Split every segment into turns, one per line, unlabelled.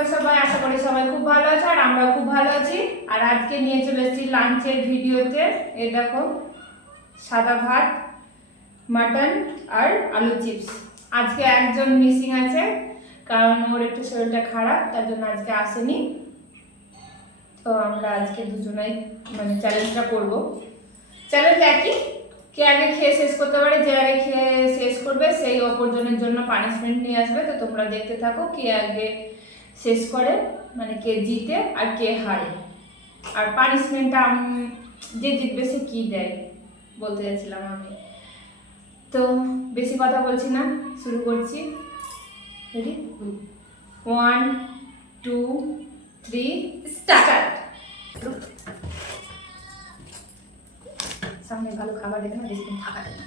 তোমরা সবাই আশা করি সবাই খুব ভালো আছো, আর আমরাও খুব ভালো আছি। আর আজকে নিয়ে চলে এসেছি লাঞ্চের ভিডিওতে। এই দেখো, সাদা ভাত, মাটন আর আলু চিপস। আজকে একজন মিসিং আছে, কারণ ওর একটু শরীরটা খারাপ, তার জন্য আজকে আসেনি। তো আমরা আজকে দুজনাই মানে চ্যালেঞ্জটা করব। চ্যালেঞ্জ একই, কে আগে খেয়ে শেষ করতে পারে, যে আগে খেয়ে শেষ করবে, সেই অপরজনের জন্য পানিশমেন্ট নিয়ে আসবে। তো তোমরা দেখতে থাকো, কে আগে শেষ করে মানে কে জিতে আর কে হারে। আর পানিশমেন্টটা যে জিতবে সে কী দেয়, বলতে চাইছিলাম আমি। তো বেশি কথা বলছি না, শুরু করছি। Ready one two three start সামনে ভালো খাবার দেখে না বেশিক্ষণ থাকা যায়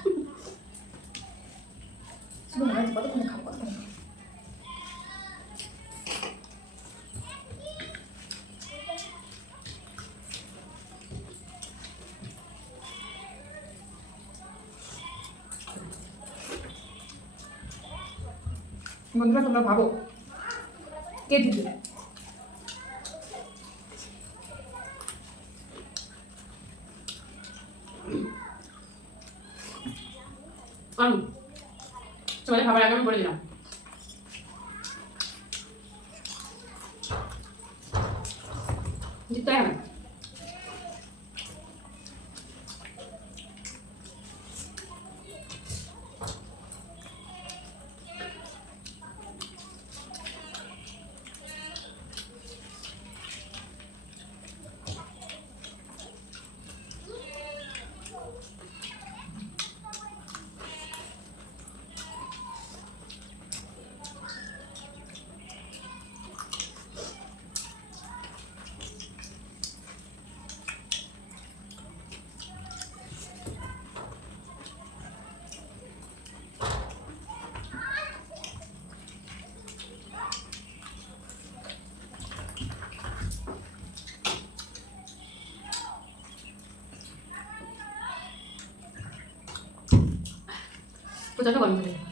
শুধু হচ্ছে কতক্ষণ খাব, কতক্ষণ বন্ধুরা তোমরা ভাবো। কে জিতবে?
আমি তোমাদের খাবার আগে আমি বলে দিলাম। জিততে হবে। Fotoğrafa koymayı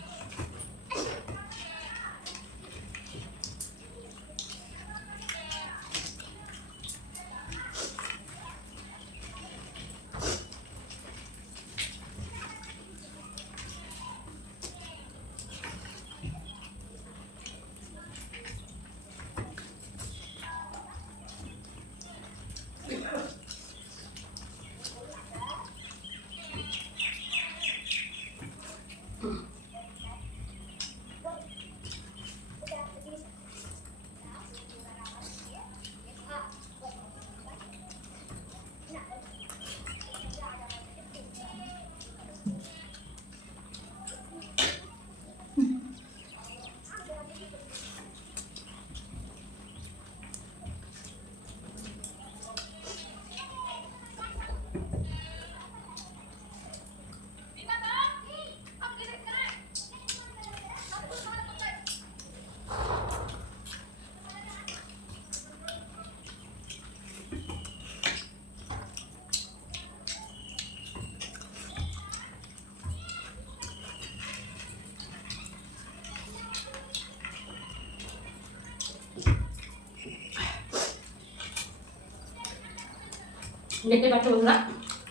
দেখতে পাচ্ছ বন্ধুরা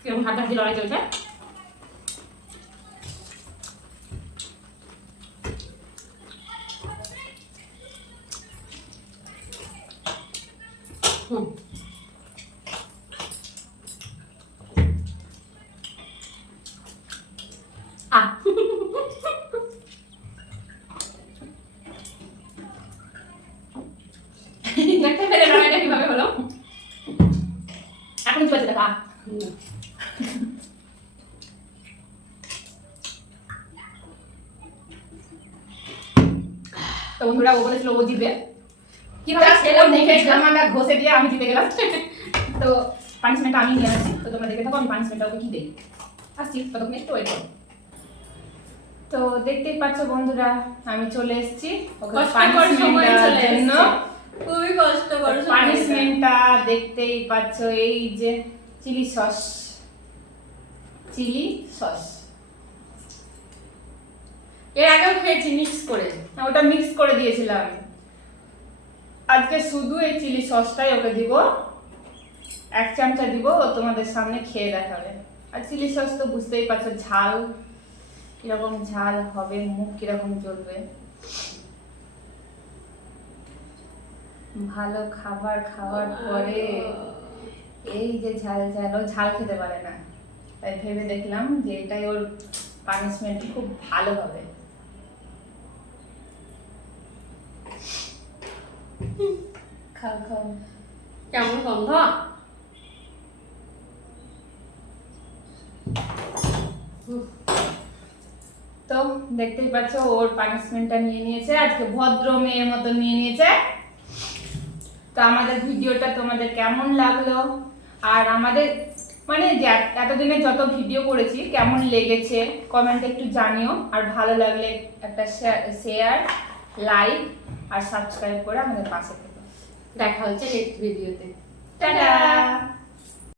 কীরকম হাড্ডাহাড্ডি লড়াই চলছে। হুম। তো বন্ধুরা ও বলেছিল ও জিতবে কীভাবে খেলাম দেখে জামাটা ঘষে দিয়ে আমি জিতে গেলাম। তো পানিশমেন্টটা আমি নিয়ে আসছি। তো তোমরা দেখে থাকো আমি পানিশমেন্টটা ওকে কি দেই। আসছি ততক্ষণ একটু ওয়েট করো। তো দেখতেই পাচ্ছ বন্ধুরা আমি চলে এসেছি।
খুবই কষ্টকর সময় এটা।
পানিশমেন্টটা দেখতেই পাচ্ছ এই যে চিলি সস। Chilli sauce.
এর আগেও খেয়েছি মিক্স করে।
ওটা মিক্স করে দিয়েছিলাম। আজকে শুধু এই চিলি সসটাই ওকে দিব। এক চামচা দিব, ও তোমাদের সামনে খেয়ে দেখাবে। আর চিলি সস তো বুঝতেই পারছ, ঝাল, কীরকম ঝাল হবে, মুখ কীরকম জ্বলবে। ভালো খাবার খাওয়ার পরে এই যে ঝাল ঝাল, ও ঝাল খেতে পারে না। তাই ভেবে দেখলাম যে এটাই ওর পানিশমেন্ট খুব ভালো হবে। খাও খাও।
কেমন গন্ধ?
তো দেখতেই পাচ্ছ ওর পানিশমেন্টটা নিয়ে নিয়েছে আজকে ভদ্র মেয়ের মতো নিয়ে নিয়েছে। তো আমাদের ভিডিওটা তোমাদের কেমন লাগল? আর আমাদের মানে এতদিনে যত ভিডিও করেছি কেমন লেগেছে কমেন্টে একটু জানিও। আর ভালো লাগলে একটা শেয়ার লাইক আর সাবস্ক্রাইব করে আমাদের পাশে থেকো।
দেখা হচ্ছে নেক্সট ভিডিওতে
টাটা